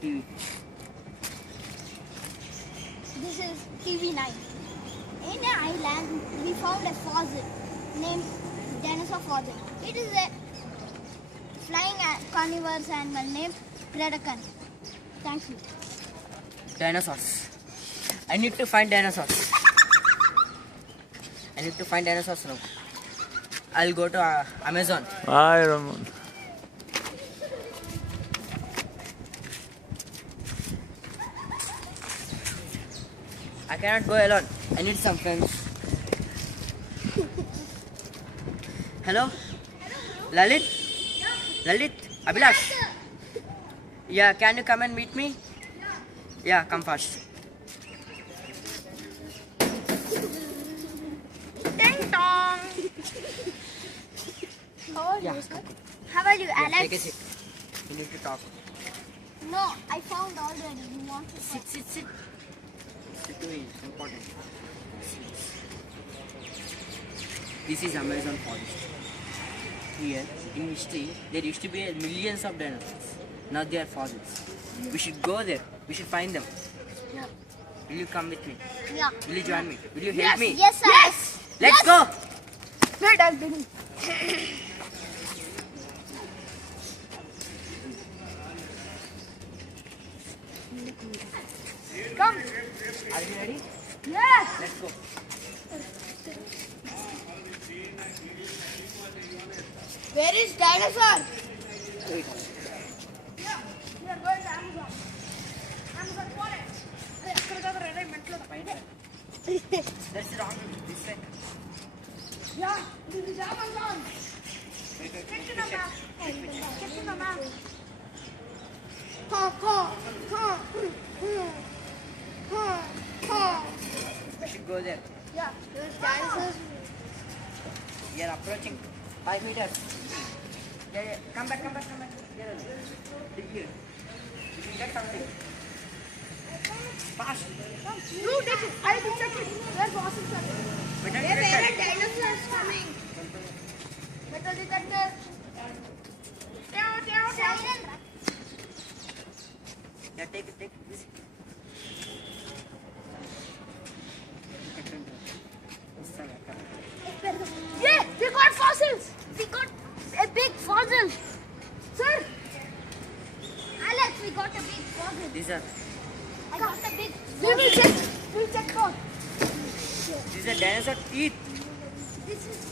TV. This is TV9. In an island, we found a fossil named dinosaur fossil. It is a flying carnivorous animal named Predacon. Thank you. Dinosaurs. I need to find dinosaurs. I need to find dinosaurs now. I'll go to Amazon. Hi, Ramon. I cannot go alone. I need some friends. Hello? Lalit? Lalit? Abhilash? Yeah, can you come and meet me? Yeah, come fast. Ding dong. How are Yeah. you, sir? How are you, Yeah, Alex? take a seat. We need to talk. No, I found already. You want to Sit, sit, sit. Sit to is important. This is Amazon forest. Here, in history, there used to be millions of dinosaurs. Now they are fossils. We should go there. We should find them. Yeah. Will you come with me? Yeah. Will you join me? Will you help Yes, me? yes, sir. Yes. Let's go! Wait, I'll bring. Come. Are you ready? Yes. Let's go. Where is dinosaur? Wait. Yeah, we are going to Amazon. Amazon forest. That's wrong. This way. Yeah, this is Amazon. Wait, wait, Check wait, in the check. map. Check in the map. Ha, ha, ha, ha, ha. We should go there. Yeah, there is dinosaurs. We are approaching 5 meters. Yeah, yeah. Come back, come back, come back. Here. Here. We should get something. Fast. You take it. I will check it. Where fossils are? Metal Where are detector. dinosaurs coming? Metal detector. Silent. Yeah, take it, take it. This. Yeah, we got fossils. We got a big fossil. Sir. Alex, we got a big fossil. These are I got a big fossil. We will check out. these are dinosaur teeth. This is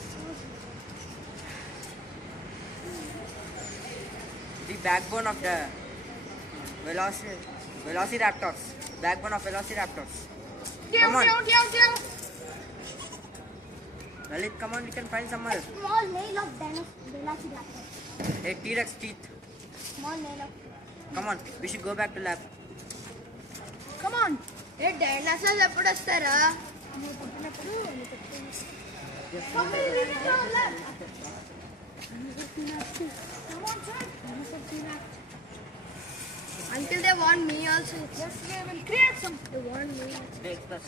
The backbone of the Velociraptors. Backbone of Velociraptors. Come on. Lalit, come on, we can find some other. small nail of Velociraptor. A T-Rex teeth. Small nail of. Come on, we should go back to lab. Come on. A dinosaurs ఎప్పుడు వస్తారా Until they want me also. Yes, they will create some. They want me. They express.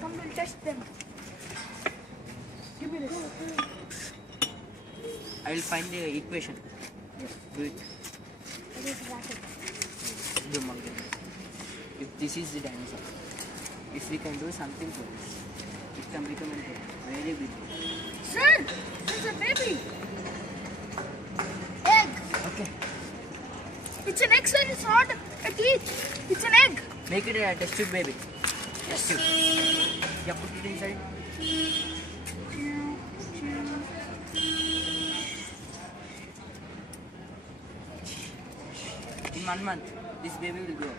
Come, we'll test them. Give me this. I will find the equation. Do it. Do monkey. If this is the dinosaur, if we can do something to this, it can become a very big. Sir, there's a baby. Egg. Okay. It's an egg, sir. It's not a teeth. It's an egg. Make it a test tube, baby. Test tube. Yeah, put it inside. In 1 month, this baby will grow.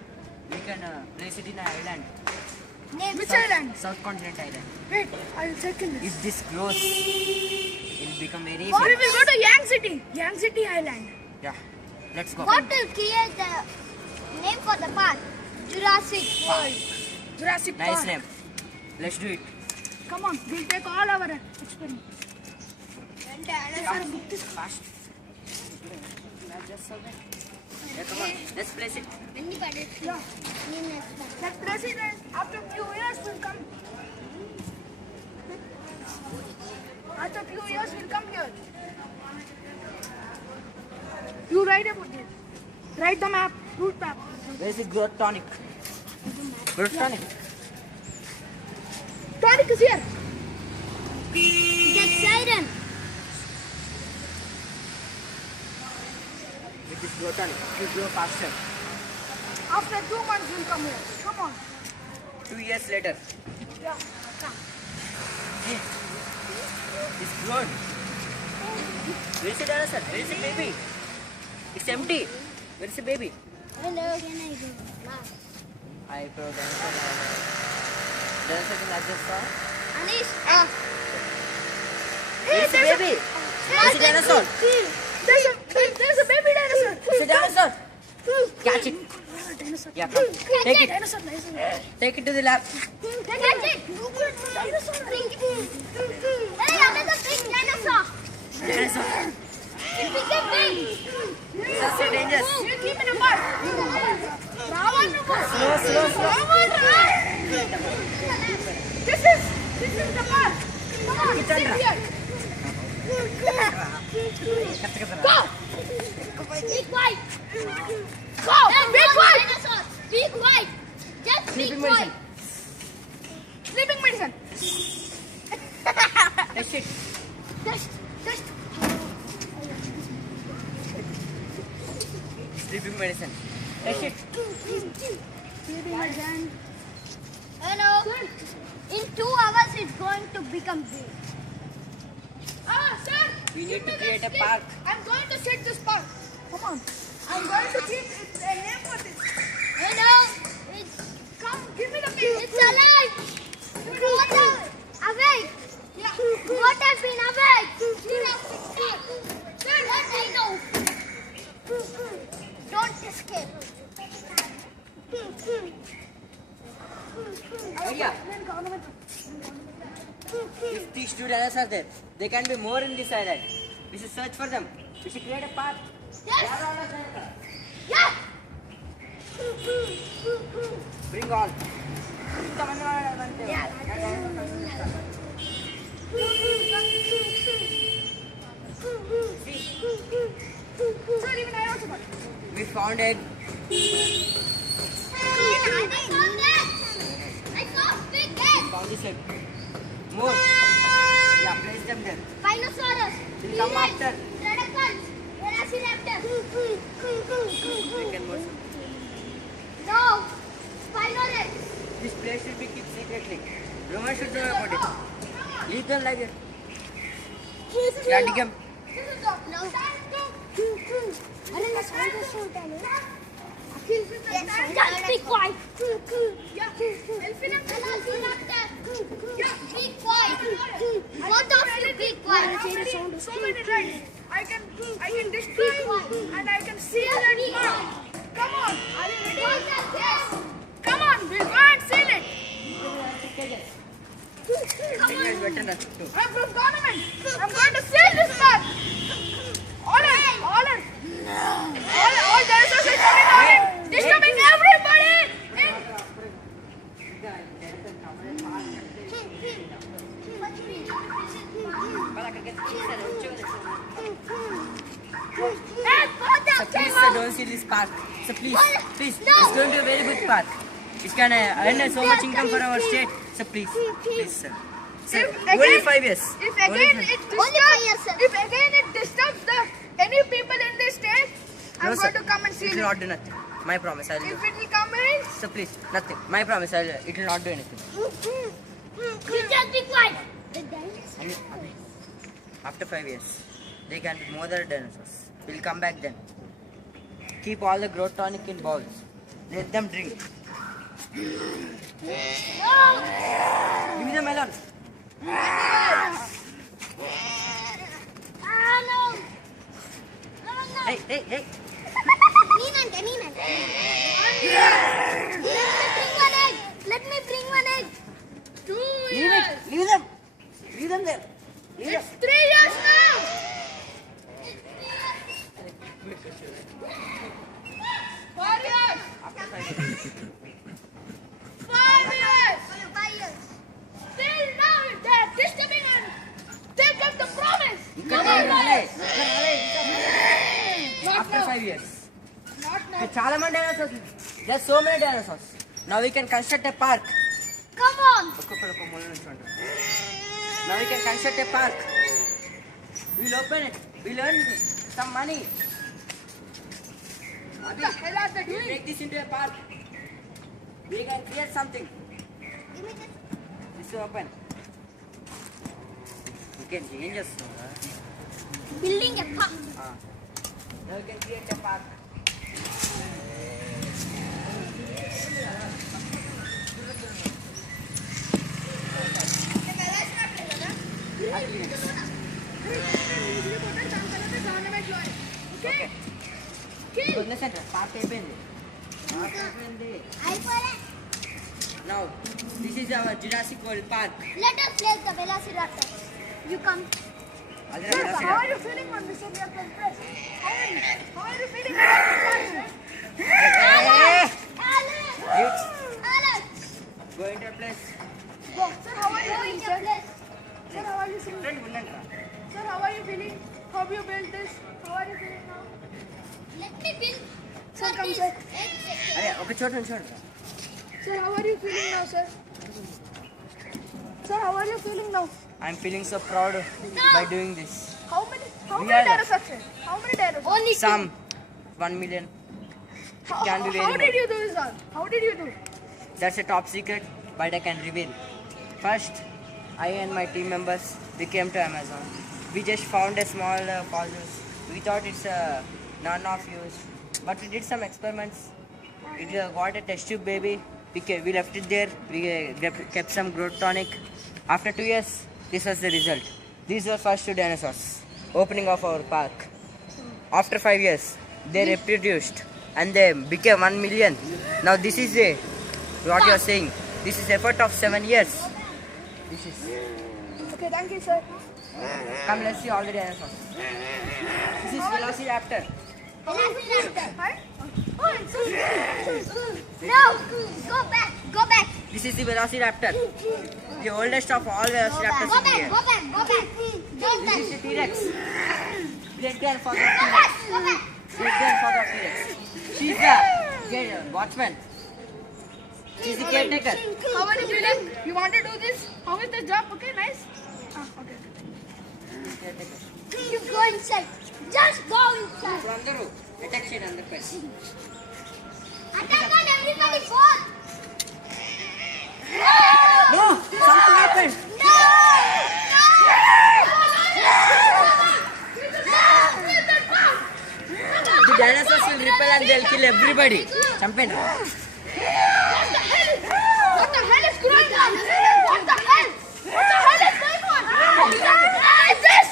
We can place it in an island. Which South- island? South Continent Island. Wait, I'll check in this. If this grows, it will become very Or we famous. will go to Yang City. Yang City Island. Yeah, let's go. What will create the name for the park? Jurassic World. Jurassic Nice Park. name. Let's do it. Come on, we'll take all our experiments. And dinosaur book this. Fast. Yeah, come on. Let's place it. Yeah. That president after few years will come. After few years will come here. You write about it. Write the map. Fruit map. Where is the growth tonic? Growth tonic. Tonic is here. Get siren. With this growth tonic, it will grow faster. After 2 months, we'll come here. Come on. 2 years later, Yeah. Come. it's grown. Where is the dinosaur? Where is the baby? It's empty. Where is the baby? Hello, can I go? I brought dinosaur. Dinosaur can access for. Anish, Where is the baby? Where is the dinosaur? There's a baby dinosaur. It's a dinosaur. Catch it. Yeah, come. Take it. Dinosaur. Take it to the lab. Take it. Dinosaur. Bring it. Hey, another big dinosaur. Dinosaur. It became big. This is so dangerous. You keep it apart. Slow. This is the park. Come on, sit here. Go. Be quiet. Go. Be quiet. Dinosaur. Be quiet. Just be Sleeping quiet. medicine. Sleeping medicine. Test it. Test. Sleeping medicine. Test it. Hello. In 2 hours, it's going to become big. Sir. We need give to me create this a kit. park. I'm going to set this park. Come on. I'm going to keep a name for this. Hello. Come, give me the key. It's alive. Water. Awake. Yeah. Water been awake. Sir, Yes, I know. Don't escape. Idea. If these 2 dinosaurs are there, there can be more in this island. We should search for them. We should create a park. Yes. Yeah. Bring all. Sir, even I also got it. We found egg. I saw big egg. Found this egg. More. Yeah, place them there. Spinosaurus. Will come after. Predacons. Velociraptor. We can more. No. Spinorex. This place should be kept secretly. No one should know about it. Leave them like that. Yeah, dig them. No. Just be quiet. Yeah. Elephant. Velociraptor. Yeah. Be quiet. Both of you be quiet. So many rides. I can destroy and I can seal that park. Come on. Are you ready? Yes. Come on. We'll go and seal it. I'm from government. I'm going to seal this park. All dinosaurs are coming out and disturbing everybody. So please, sir, don't see this park. So please, it's going to be a very good park. It can earn so much income for our state. So please, sir. Sir, only 5 years. If Only again five- it disturbs any people in this state, I'm No, going sir. to come and It seal will it. not do nothing. My promise, I'll do. If it will come in, So please, nothing. My promise, it will not do anything. You just be quiet. After 5 years, they can be more than dinosaurs. We'll come back then. Keep all the growth tonic in bowls. Let them drink. Leave them alone. No. Hey. Neenante. Let me bring one egg. 2 Leave years. it. Leave them. Leave them there. Leave them. It's 3 years now. 4 years. After 5 years. 5 years. 5 years. Till now they're disturbing and they got the promise. After 5 years. Not now. After 5 years. Not now. చాలా మంది dinosaurs. There's so many dinosaurs. Now we can construct a park. Come on. ఒక్కొక్కరు ఒక్కొక్క మూల నుంచి ఉంటారు. Now we can construct a park. We'll open it. We'll earn some money. What the hell are they We'll doing? make this into a park. We can create something. Give me this. This is open. We can change us. Building a park. Now we can create a park. Okay. Goodness center. Park అయిపోయింది. Park అయిపోయింది. అయిపోలే. Now, this is our Jurassic World Park. Let us place the Velociraptor. You come. Sir, how are you feeling on this area from press? How are you feeling about this park, sir? Alex. Go into a place. Go. Sir, how are you Go feeling, into sir? place. Sir, how are you feeling? Friend, ఉండండి రా. Sir, how are you feeling? How have you built this? How are you feeling now? Let me build. Sir, come, this. sir. అరే ఒక చోట ఉంచండి రా. Sir, how are you feeling now, sir? Sir, how are you feeling now? I'm feeling so proud by doing this. How many We many are the- dinosaurs, sir? How many dinosaurs? Only two. Some 1 million. How, can be very how did more. you do this all? How did you do? That's a top secret, but I can reveal. First, I and my team members, we came to Amazon. We just found a small fossils. We thought it's none of use, but we did some experiments. It got a test tube baby. We left it there. We kept some growth tonic. After 2 years, this was the result. These were first two dinosaurs. Opening of our park. After 5 years, they reproduced and they became 1 million. Now this is what you are saying. This is effort of 7 years. This is. Okay, thank you, sir. Come, let's see all the dinosaurs. This is Velociraptor. Velociraptor. Hi. Oh, it's so small. No. Go back. Go back. This is the Velociraptor. The oldest of all Velociraptors Go in back. here. Go back. Go back. Don't This touch. is the T-Rex. Great grandfather of Go T-Rex. back. Go back. Great grandfather of T-Rex. She's the watchman. She's the caretaker. How are you feeling? You want to do this? How is the job? Okay, nice. Okay. Caretaker. You go inside. Just go inside. ఇప్పుడు అందరూ attack చేయండి అందరిపై. Attack on everybody. Both. No! Something happened. No. The dinosaurs will repel and they'll kill everybody. చంపండి. What the hell is going on? What the hell? What the hell is going on? What the hell is this?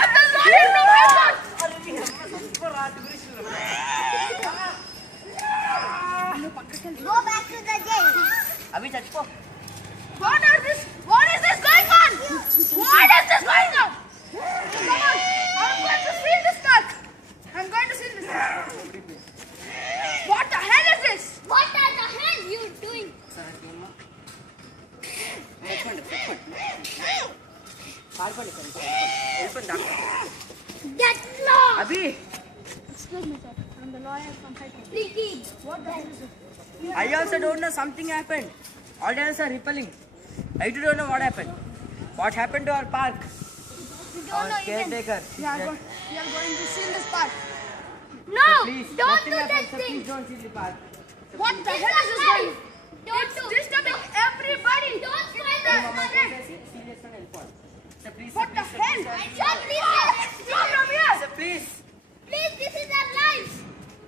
I'm the Lord from heaven. Go back to the jail. అవి చచ్చిపో. What is this going on? What is this going on? Come on. I'm going to seal this park. I'm going to seal this park. What the hell is this? What the hell you doing? చెప్పండి పాల్పండి వెళ్ళిపోండి That's law. Abhi Excuse me, sir. I'm the lawyer from High Court. Please. What the hell is this? I also don't know, something happened. All dinosaurs are repelling. I too don't know what happened. What happened to our park? We don't Our know even. caretaker. We are going to seal this park. No. Please, Don't nothing do happened. that So thing. please don't see the park. What the hell is this going on? Don't do. Disturbing everybody. Don't spoil Hey, the Mama, project. serious one, help. Sir, please, What the sir, hell? please, Sir, please. Stop from here. sir, please. Please, this is our lives.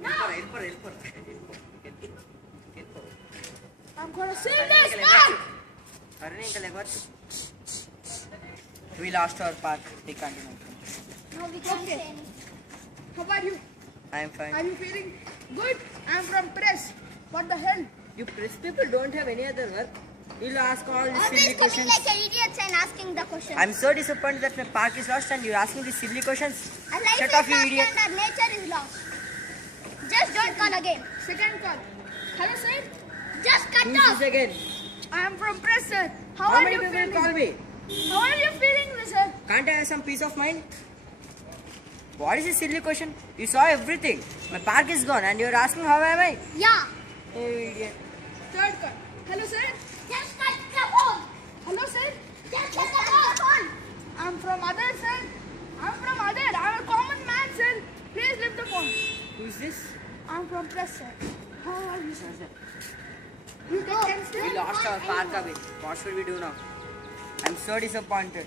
No. Help. I'm going to seal this park. We lost our park. We continue. No, we can't Okay. say anything. How are you? I am fine. Are you feeling good? I'm from press. What the hell? You press people don't have any other work. You'll ask all these Always silly coming questions. like an idiot and asking the question. I'm so disappointed that my park is lost and you're asking these silly questions. Our life Shut is up, you lost idiot. and our nature is lost. Just don't call again. Second call. Hello, sir. Just cut Who's off. this again? I am from press, sir. How How are many you people feeling? call me? How are you feeling, sir? Can't I have some peace of mind? What is this silly question? You saw everything. My park is gone and you're asking how am I? Yeah. Hey, idiot. Third card. Hello, sir. Just cut the phone. Hello, sir. Just cut the phone. I'm from other, sir. I'm from other. I'm a common man, sir. Please lift the phone. Who's this? I'm from press, sir. How are you, sir? Sir, You can still. we lost our park away. What should we do now? I'm so disappointed.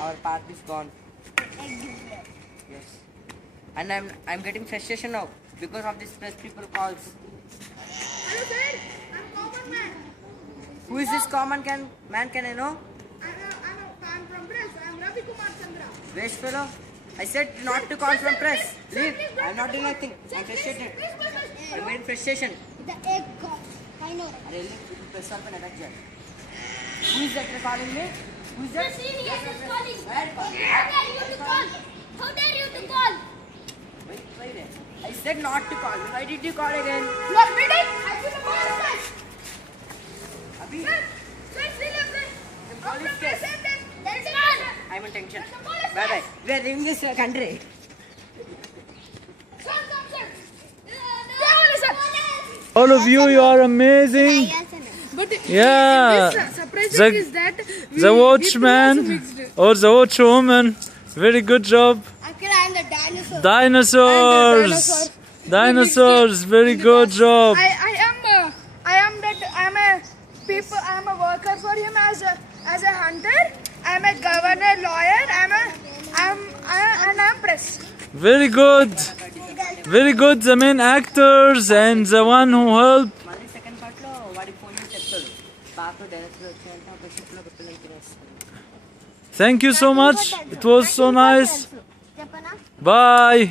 Our park is gone. Yes. And I'm getting frustration now because of this press people calls. Hello, sir. I'm common man. Who is this common man? Can I know? I'm from press. I'm Ravi Kumar Chandra. Waste fellow. I said not to call from press. Leave. I'm not doing anything. I'm frustrated. I'm getting frustration. The egg god. I know. अरे लेकिन press वाले पे न रख जाए. Who is that calling me? Who is that? Senior is calling. Where calling? How dare you to call? How dare you to call? Wait. I said not to call. Why did you call again? You are bidding. I should have called, sir. Abhi, Sir, still up, sir. I'm calling From press. press, sir. That's all. I'm in tension. Bye bye. We are leaving this country. Sir, come, sir. Sir. All of you are amazing. But Yeah. this surprising The- is that The watchman or the watchwoman, very good job. Uncle, I'm the dinosaur. Dinosaurs, dinosaurs, very good job. I'm a worker for him as a hunter. I'm a governor, lawyer. I'm press. Very good, very good. The main actors and the one who helped. మళ్ళీ second part లో వాడి phone నుంచి చెప్తాడు పాప director వచ్చేంత ఒక ship లో పిల్లలకి తినేస్తాడు. Thank you so much. It was so nice. చెప్పనా? Bye.